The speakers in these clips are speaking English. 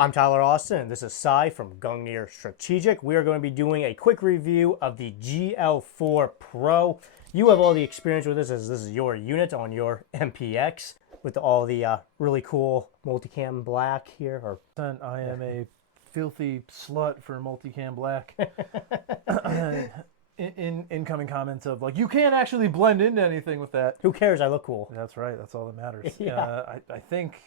I'm Tyler Austin, and this is Cy from Gungnir Strategic. We are going to be doing a quick review of the GL4 Pro. You have all the experience with this, as this is your unit on your MPX with all the really cool multicam black here. Or I am a filthy slut for multicam black. in incoming comments of like, you can't actually blend into anything with that. Who cares? I look cool. That's right. That's all that matters. Yeah. I think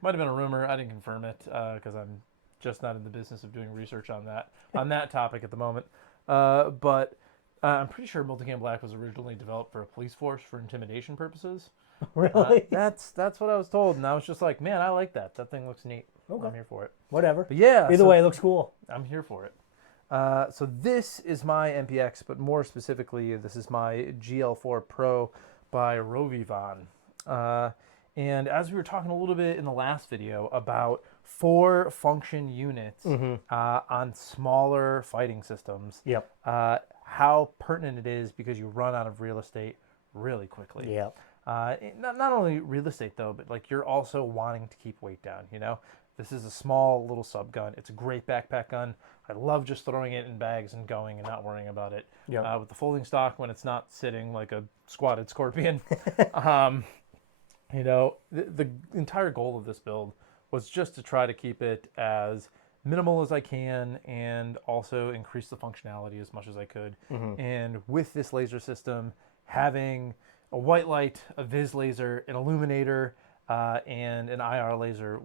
might have been a rumor. I didn't confirm it because I'm just not in the business of doing research on that topic at the moment. But I'm pretty sure multicam black was originally developed for a police force for intimidation purposes. Really? That's what I was told, and I was just like, man, I like that. That thing looks neat. Okay. I'm here for it. Whatever. But yeah. Either way, it looks cool. I'm here for it. So this is my MPX, but more specifically, this is my GL4 Pro by Rovyvon. And as we were talking a little bit in the last video about 4 function units on smaller fighting systems, Yep. how pertinent it is because you run out of real estate really quickly. Yep. Not only real estate though, but like you're also wanting to keep weight down, you know? This is a small little sub gun. It's a great backpack gun. I love just throwing it in bags and going and not worrying about it. Yep. With the folding stock when it's not sitting like a squatted scorpion. You know, the entire goal of this build was just to try to keep it as minimal as I can and also increase the functionality as much as I could. And with this laser system, having a white light, a vis laser, an illuminator, and an IR laser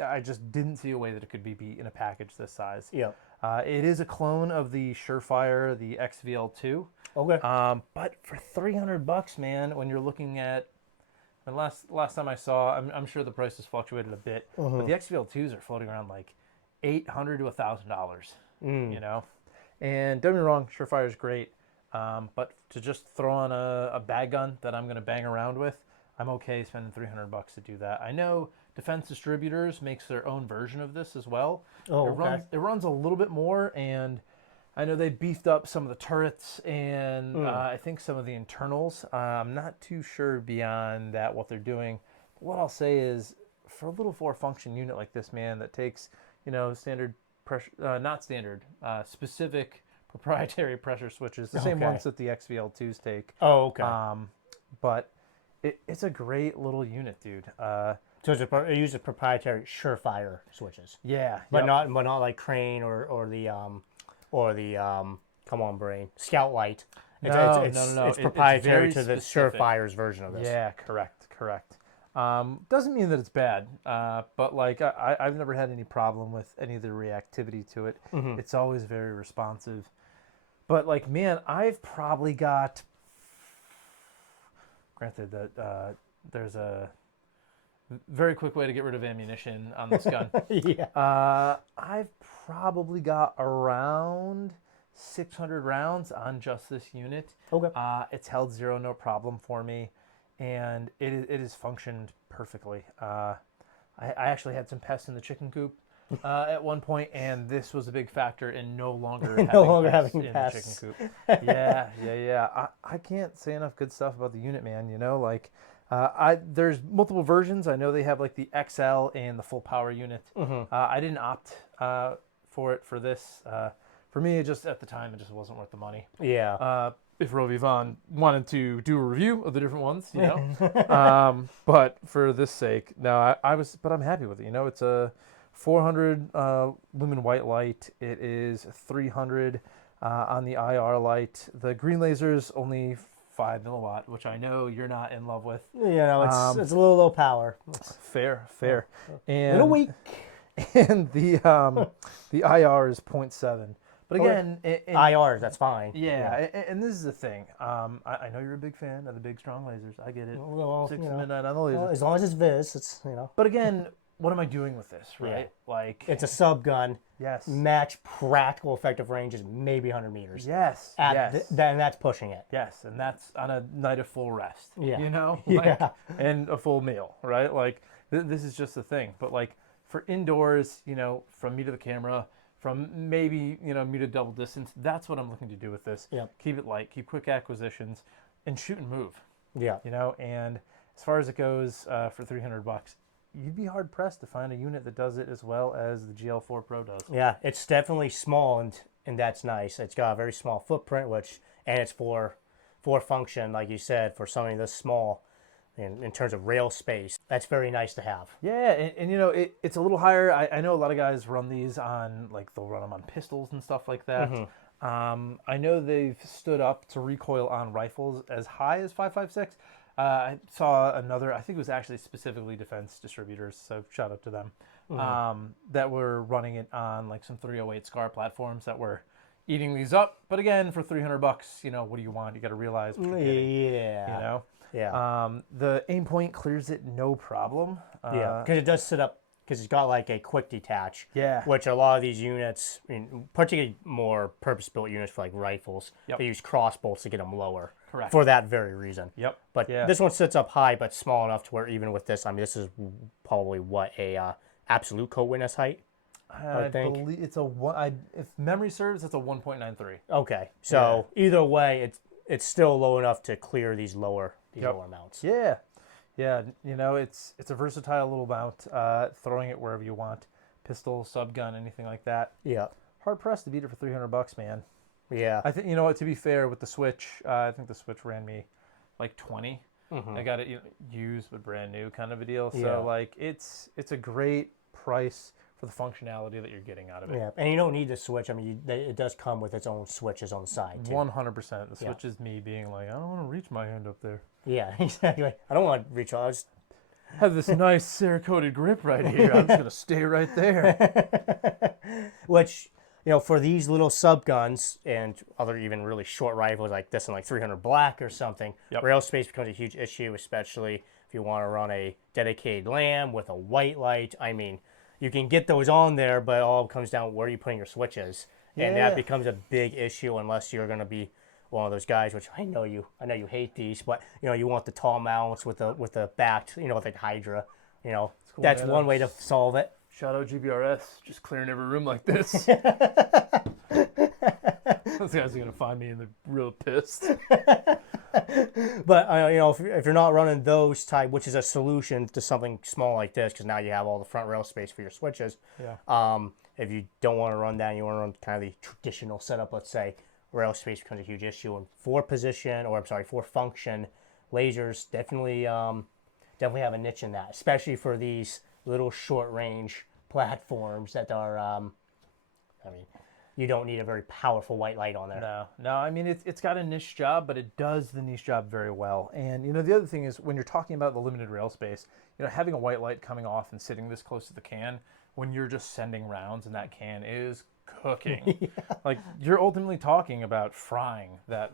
I just didn't see a way that it could be beat in a package this size. Yep. It is a clone of the Surefire, the XVL2. Okay. But for $300, man, when you're looking at, and last time I saw, I'm sure the price has fluctuated a bit, but the XVL2s are floating around like $800 to $1,000. You know, and don't get me wrong, Surefire is great, but to just throw on a bag gun that I'm going to bang around with, I'm okay spending $300 to do that. I know Defense Distributors makes their own version of this as well. Oh, okay. It runs a little bit more, and I know they beefed up some of the turrets and I think some of the internals. I'm not too sure beyond that what they're doing. What I'll say is, for a little 4-function unit like this, man, that takes, you know, standard pressure, specific proprietary pressure switches, the same ones that the XVL2s take. Oh, okay. But it's a great little unit, dude. So it uses proprietary Surefire switches. Yeah, But not like Crane or the come on brain, Scout Light. No. It's proprietary it's to the specific. Surefire's version of this. Yeah, correct. Doesn't mean that it's bad, but like I've never had any problem with any of the reactivity to it. It's always very responsive. But like, man, I've probably got, granted that there's a very quick way to get rid of ammunition on this gun. Yeah. I've probably got around 600 rounds on just this unit. Okay. It's held 0, no problem for me, and it has functioned perfectly. I actually had some pests in the chicken coop at one point, and this was a big factor in no longer having pests in the chicken coop. Yeah. I can't say enough good stuff about the unit, man. You know, like, there's multiple versions. I know they have like the XL and the full power unit. I didn't opt for it for this. For me, at the time, it just wasn't worth the money. Yeah. If Rovyvon wanted to do a review of the different ones, you know. But for this sake, no, but I'm happy with it. You know, it's a 400 lumen white light. It is 300 on the IR light. The green laser's only 5 milliwatt, which I know you're not in love with. You know, it's a little low power. Fair. And Little weak. And the IR is 0.7. But again, IRs, that's fine. Yeah, and this is the thing. I know you're a big fan of the big strong lasers. I get it. Well, 6 to midnight on the laser. Well, as long as it's vis, it's, you know. But again, what am I doing with this, right? Yeah. Like, It's a sub gun. yes. Max practical effective range is maybe 100 meters. Yes. And that's pushing it. Yes, and that's on a night of full rest. Yeah. You know? Yeah. Like, and a full meal, right? Like, this is just the thing. But like, for indoors, you know, from me to the camera, from maybe, you know, me to double distance, that's what I'm looking to do with this. Yep. Keep it light, keep quick acquisitions, and shoot and move. Yeah. You know, and as far as it goes, for $300, you'd be hard pressed to find a unit that does it as well as the GL4 Pro does. Yeah, it's definitely small, and that's nice. It's got a very small footprint, and it's for function, like you said, for something this small in terms of rail space. That's very nice to have. Yeah, and you know, it's a little higher. I know a lot of guys run these on, like, they'll run them on pistols and stuff like that. I know they've stood up to recoil on rifles as high as 5.56. I saw another, I think it was actually specifically defense distributors, so shout out to them, that were running it on like some 308 SCAR platforms that were eating these up. But again, for $300, you know, what do you want? You got to realize what you're getting. Yeah. You know? Yeah. The aim point clears it no problem. Yeah, because it does sit up, because it's got like a quick detach. Yeah. Which a lot of these units, I mean, particularly more purpose-built units for like rifles, they use cross bolts to get them lower. Correct. For that very reason. Yep. But this one sits up high, but small enough to where even with this, I mean, this is probably what a absolute coat witness height. I think believe it's a one. If memory serves, it's a 1.93. Okay, so either way, it's still low enough to clear these lower mounts. Yeah, yeah. You know, it's a versatile little mount. Throwing it wherever you want, pistol, subgun, anything like that. Yeah. Hard pressed to beat it for $300, man. Yeah. I think, you know what, to be fair with the Switch, I think the Switch ran me like 20. I got it used but brand new kind of a deal. So like it's a great price for the functionality that you're getting out of it. Yeah, and you don't need the Switch. I mean, it does come with its own switches on the side, too. 100%. The Switch is me being like, I don't want to reach my hand up there. Yeah, exactly. I don't want to reach out. I just have this nice Cerakoted grip right here. I'm just going to stay right there. Which, you know, for these little sub guns and other even really short rifles like this and like 300 black or something, rail space becomes a huge issue, especially if you want to run a dedicated lamb with a white light. I mean, you can get those on there, but it all comes down to where you putting your switches. And that becomes a big issue unless you're going to be one of those guys, which I know you hate these, but you know, you want the tall mounts with the backed, you know, with like Hydra, you know, cool, that's one way to solve it. Shout out GBRS, just clearing every room like this. Those guys are going to find me and they're real pissed. But, you know, if you're not running those type, which is a solution to something small like this, because now you have all the front rail space for your switches. Yeah. If you don't want to run that, you want to run kind of the traditional setup, let's say, rail space becomes a huge issue. And for function, lasers definitely have a niche in that, especially for these little short range platforms that are, I mean, you don't need a very powerful white light on there. No. I mean, it's got a niche job, but it does the niche job very well. And, you know, the other thing is when you're talking about the limited rail space, you know, having a white light coming off and sitting this close to the can when you're just sending rounds in that can is cooking. Like, you're ultimately talking about frying that.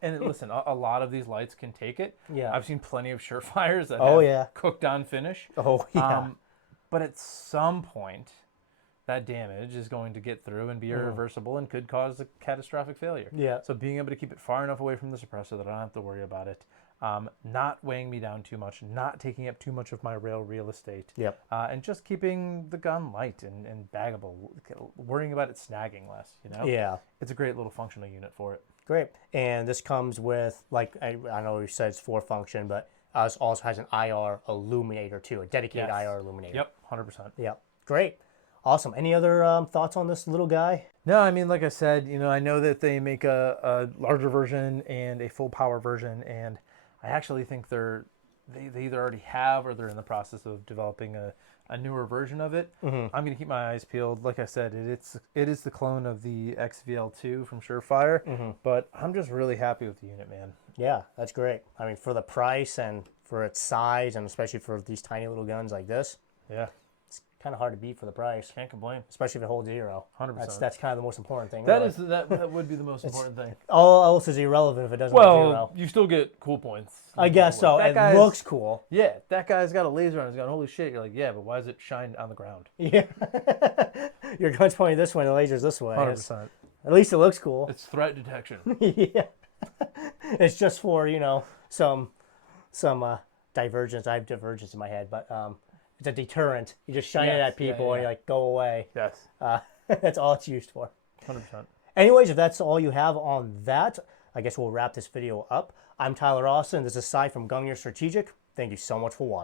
And listen, a lot of these lights can take it. Yeah. I've seen plenty of Surefires that have cooked on finish. Oh, yeah. But at some point, that damage is going to get through and be irreversible and could cause a catastrophic failure. Yeah. So being able to keep it far enough away from the suppressor that I don't have to worry about it, not weighing me down too much, not taking up too much of my rail real estate, and just keeping the gun light and baggable, worrying about it snagging less, you know? Yeah. It's a great little functional unit for it. Great. And this comes with, like, I know you said it's for function, but it also has an IR illuminator too, a dedicated IR illuminator. Yep, 100%. Yep. Great. Awesome. Any other thoughts on this little guy? No, I mean, like I said, you know, I know that they make a larger version and a full power version, and I actually think they either already have or they're in the process of developing a newer version of it. I'm going to keep my eyes peeled. Like I said, it is the clone of the XVL2 from Surefire, but I'm just really happy with the unit, man. Yeah, that's great. I mean, for the price and for its size, and especially for these tiny little guns like this. Yeah. Kind of hard to beat for the price. Can't complain. Especially if it holds 0. 100%. That's kind of the most important thing. That really. is that would be the most important thing. All else is irrelevant if it doesn't hold 0. You still get cool points. I guess so. It looks cool. Yeah, that guy's got a laser on his gun. Holy shit. You're like, yeah, but why is it shine on the ground? Yeah. Your gun's pointing this way and the laser's this way. 100%. At least it looks cool. It's threat detection. Yeah. It's just for, you know, some divergence. I have divergence in my head, but it's a deterrent. You just shine it at people and you're like, go away. Yes. That's all it's used for. 100%. Anyways, if that's all you have on that, I guess we'll wrap this video up. I'm Tyler Austin. This is Cy from Gungnir Strategic. Thank you so much for watching.